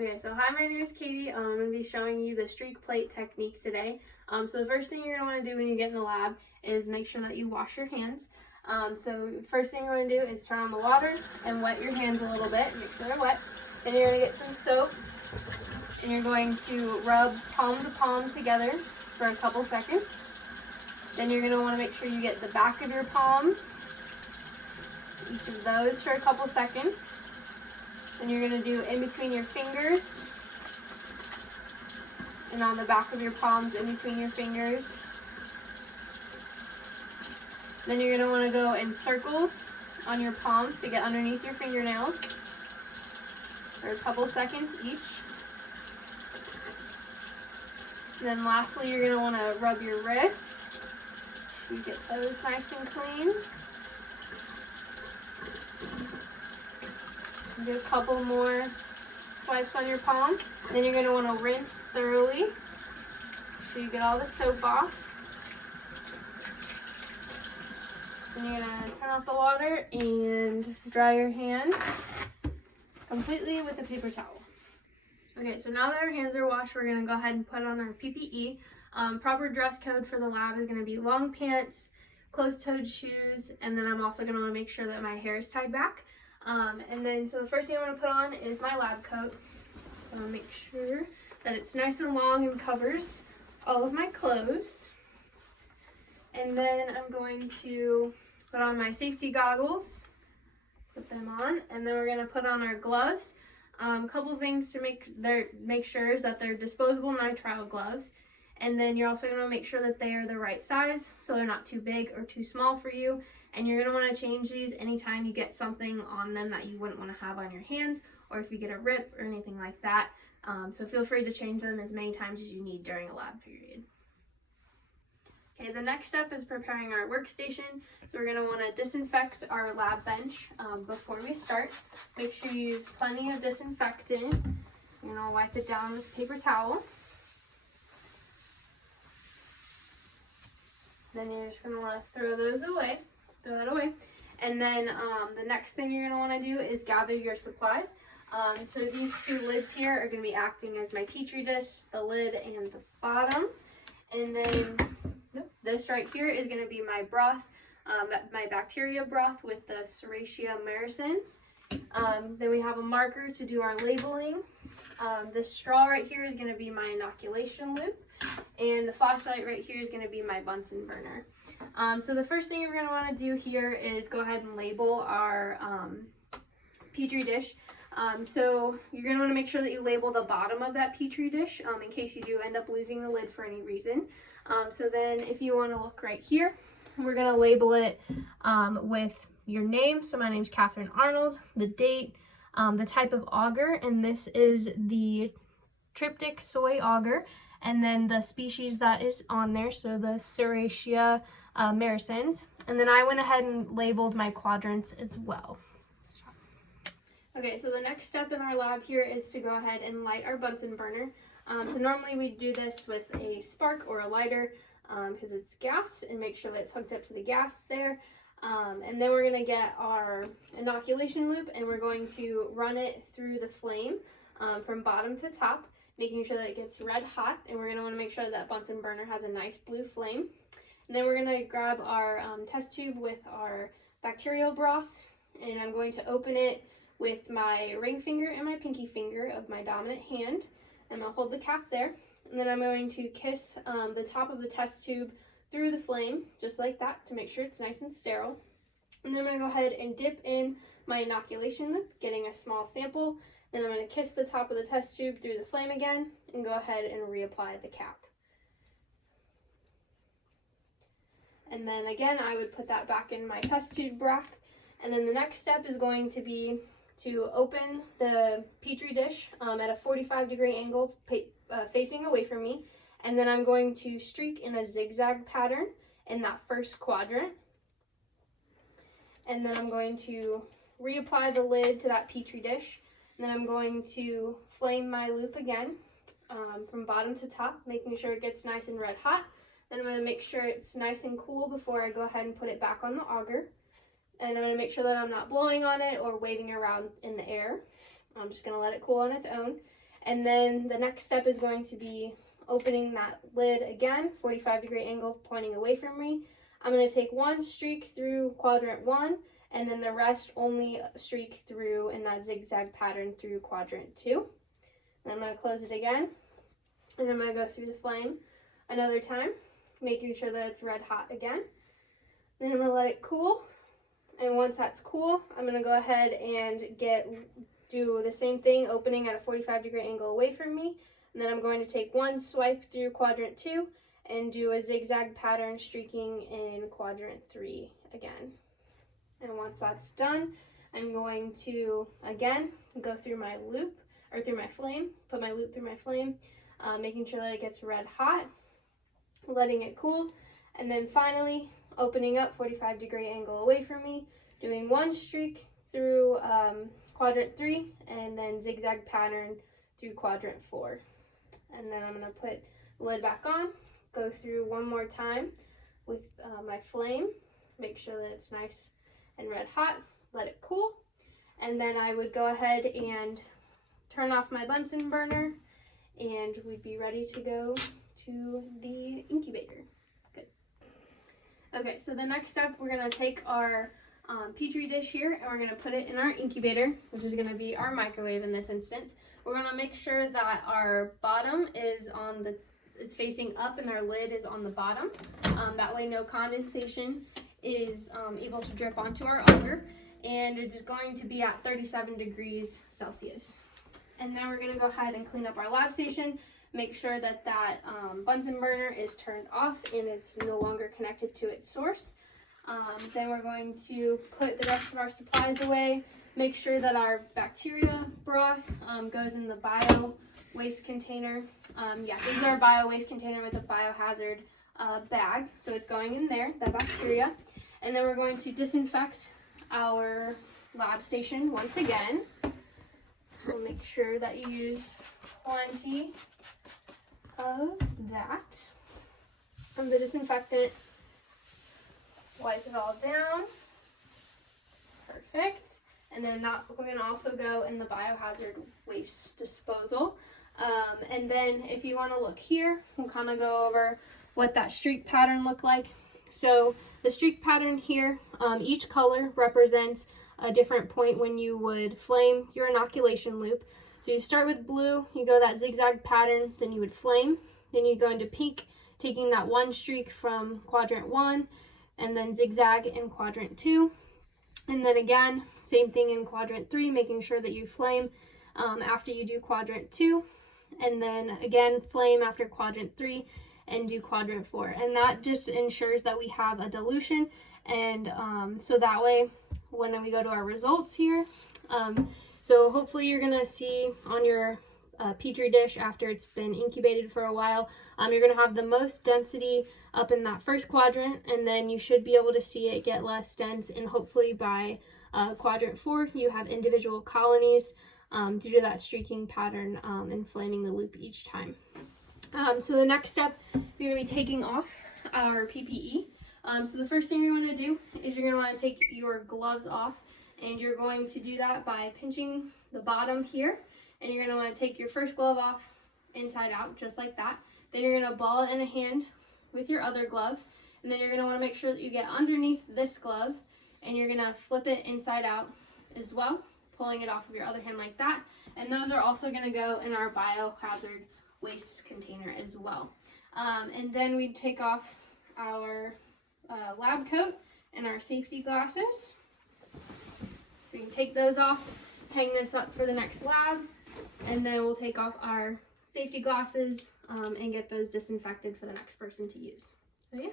Okay, so hi, my name is Katie. I'm going to be showing you the streak plate technique today. So the first thing you're going to want to do when you get in the lab is make sure that you wash your hands. So first thing you're going to do is turn on the water and wet your hands a little bit, make sure they're wet. Then you're going to get some soap and you're going to rub palm to palm together for a couple seconds. Then you're going to want to make sure you get the back of your palms, each of those for a couple seconds. Then you're going to do in between your fingers and on the back of your palms in between your fingers. Then you're going to want to go in circles on your palms to get underneath your fingernails for a couple seconds each. And then lastly, you're going to want to rub your wrist so you get those nice and clean. Do a couple more swipes on your palm. Then you're going to want to rinse thoroughly so you get all the soap off. Then you're going to turn off the water and dry your hands completely with a paper towel. Okay, so now that our hands are washed, we're going to go ahead and put on our PPE. Proper dress code for the lab is going to be long pants, closed-toed shoes, and then I'm also going to want to make sure that my hair is tied back. So the first thing I want to put on is my lab coat. So I'll make sure that it's nice and long and covers all of my clothes. And then I'm going to put on my safety goggles, put them on, and then we're going to put on our gloves. Couple things to make sure is that they're disposable nitrile gloves. And then you're also going to make sure that they are the right size, so they're not too big or too small for you. And you're going to want to change these anytime you get something on them that you wouldn't want to have on your hands, or if you get a rip or anything like that. So feel free to change them as many times as you need during a lab period. Okay, the next step is preparing our workstation. So we're going to want to disinfect our lab bench before we start. Make sure you use plenty of disinfectant. You're going to wipe it down with a paper towel. Then you're just going to want to throw that away. And then the next thing you're going to want to do is gather your supplies. So these two lids here are going to be acting as my petri dish, the lid and the bottom. And then this right here is going to be my broth, my bacteria broth with the Serratia marescens. Then we have a marker to do our labeling. This straw right here is going to be my inoculation loop. And the flashlight right here is going to be my Bunsen burner. So the first thing you're going to want to do here is go ahead and label our petri dish. So you're going to want to make sure that you label the bottom of that petri dish in case you do end up losing the lid for any reason. So then if you want to look right here, we're going to label it with your name. So my name's Catherine Arnold, the date, the type of auger, and this is the Triptych soy auger. And then the species that is on there, so the Serratia marescens. And then I went ahead and labeled my quadrants as well. Okay, so the next step in our lab here is to go ahead and light our Bunsen burner. So normally we do this with a spark or a lighter because it's gas, and make sure that it's hooked up to the gas there. And then we're going to get our inoculation loop, and we're going to run it through the flame from bottom to top, making sure that it gets red hot, and we're going to want to make sure that Bunsen burner has a nice blue flame. And then we're going to grab our test tube with our bacterial broth, and I'm going to open it with my ring finger and my pinky finger of my dominant hand. I'm going to hold the cap there, and then I'm going to kiss the top of the test tube through the flame, just like that, to make sure it's nice and sterile. And then I'm going to go ahead and dip in my inoculation loop, getting a small sample. Then I'm going to kiss the top of the test tube through the flame again and go ahead and reapply the cap. And then again, I would put that back in my test tube rack. And then the next step is going to be to open the petri dish at a 45-degree angle facing away from me. And then I'm going to streak in a zigzag pattern in that first quadrant. And then I'm going to reapply the lid to that petri dish. And then I'm going to flame my loop again from bottom to top, making sure it gets nice and red hot. Then I'm going to make sure it's nice and cool before I go ahead and put it back on the auger. And I'm going to make sure that I'm not blowing on it or waving around in the air. I'm just going to let it cool on its own. And then the next step is going to be opening that lid again, 45-degree angle pointing away from me. I'm going to take one streak through quadrant 1, and then the rest only streak through in that zigzag pattern through quadrant 2. And I'm going to close it again, and I'm going to go through the flame another time, making sure that it's red hot again. Then I'm going to let it cool, and once that's cool, I'm going to go ahead and do the same thing, opening at a 45-degree angle away from me. And then I'm going to take one swipe through quadrant 2 and do a zigzag pattern streaking in quadrant 3 again. And once that's done, I'm going to again go through my loop, or through my flame, put my loop through my flame, making sure that it gets red hot, letting it cool, and then finally opening up 45-degree angle away from me, doing one streak through quadrant 3 and then zigzag pattern through quadrant 4. And then I'm going to put the lid back on, go through one more time with my flame, make sure that it's nice and red hot, let it cool, and then I would go ahead and turn off my Bunsen burner, and we'd be ready to go to the incubator. Good. Okay, so the next step, we're going to take our Petri dish here, and we're going to put it in our incubator, which is going to be our microwave in this instance. We're going to make sure that our bottom is facing up and our lid is on the bottom. That way no condensation is able to drip onto our agar, and it is going to be at 37 degrees Celsius. And then we're going to go ahead and clean up our lab station, make sure that Bunsen burner is turned off and is no longer connected to its source. Then we're going to put the rest of our supplies away, make sure that our bacteria broth goes in the bio waste container. This is our bio waste container with a biohazard bag, so it's going in there, the bacteria. And then we're going to disinfect our lab station once again. So make sure that you use plenty of that. The disinfectant, wipe it all down. Perfect. And then we're going to also go in the biohazard waste disposal. And then if you want to look here, we'll kind of go over what that streak pattern looked like. So the streak pattern here, each color represents a different point when you would flame your inoculation loop. So you start with blue, you go that zigzag pattern, then you would flame. Then you'd go into pink, taking that one streak from quadrant 1, and then zigzag in quadrant 2. And then again, same thing in quadrant 3, making sure that you flame after you do quadrant 2. And then again, flame after quadrant 3 and do quadrant 4. And that just ensures that we have a dilution. And so that way, when we go to our results here, so hopefully you're going to see on your Petri dish after it's been incubated for a while, you're going to have the most density up in that first quadrant, and then you should be able to see it get less dense, and hopefully by quadrant 4 you have individual colonies due to that streaking pattern and flaming the loop each time. So the next step is going to be taking off our PPE. So the first thing you want to do is you're going to want to take your gloves off, and you're going to do that by pinching the bottom here, and you're going to want to take your first glove off inside out, just like that. Then you're going to ball it in a hand with your other glove, and then you're going to want to make sure that you get underneath this glove, and you're going to flip it inside out as well, pulling it off of your other hand like that. And those are also going to go in our biohazard waste container as well. And then we take off our lab coat and our safety glasses. So we can take those off, hang this up for the next lab, and then we'll take off our safety glasses and get those disinfected for the next person to use. So yeah.